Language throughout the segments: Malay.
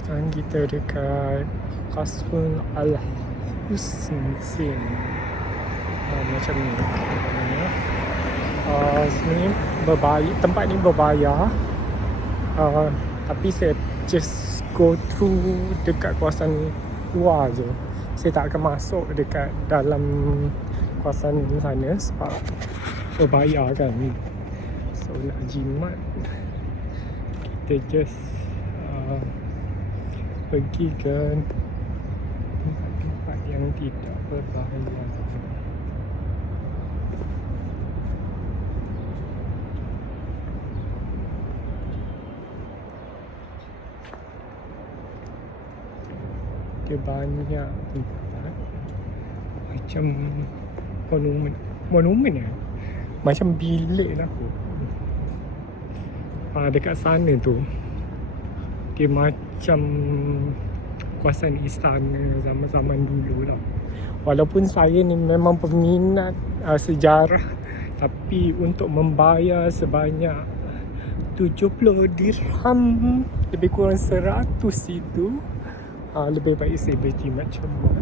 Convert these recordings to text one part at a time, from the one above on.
Sekarang kita dekat Qasrul Al-Husn. Macam ni namanya. Sebenarnya tempat ni berbayar, tapi saya just go through dekat kawasan luar je. Saya tak akan masuk dekat dalam kawasan sana sebab berbayar kan. So nak jimat, kita just pergi ke tempat yang tidak berbayar. Dia banyak tempat macam monumen macam bilik lah aku. Dekat sana tu dia macam kawasan istana zaman-zaman dulu lah. Walaupun saya ni memang peminat sejarah, tapi untuk membayar sebanyak 70 dirham, lebih kurang 100 itu, lebih baik saya berjimat cemat.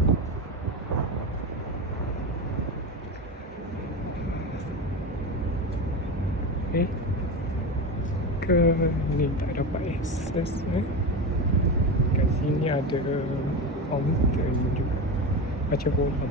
Ke ni tak dapat akses. Kat sini ada kaunter juga macam bola.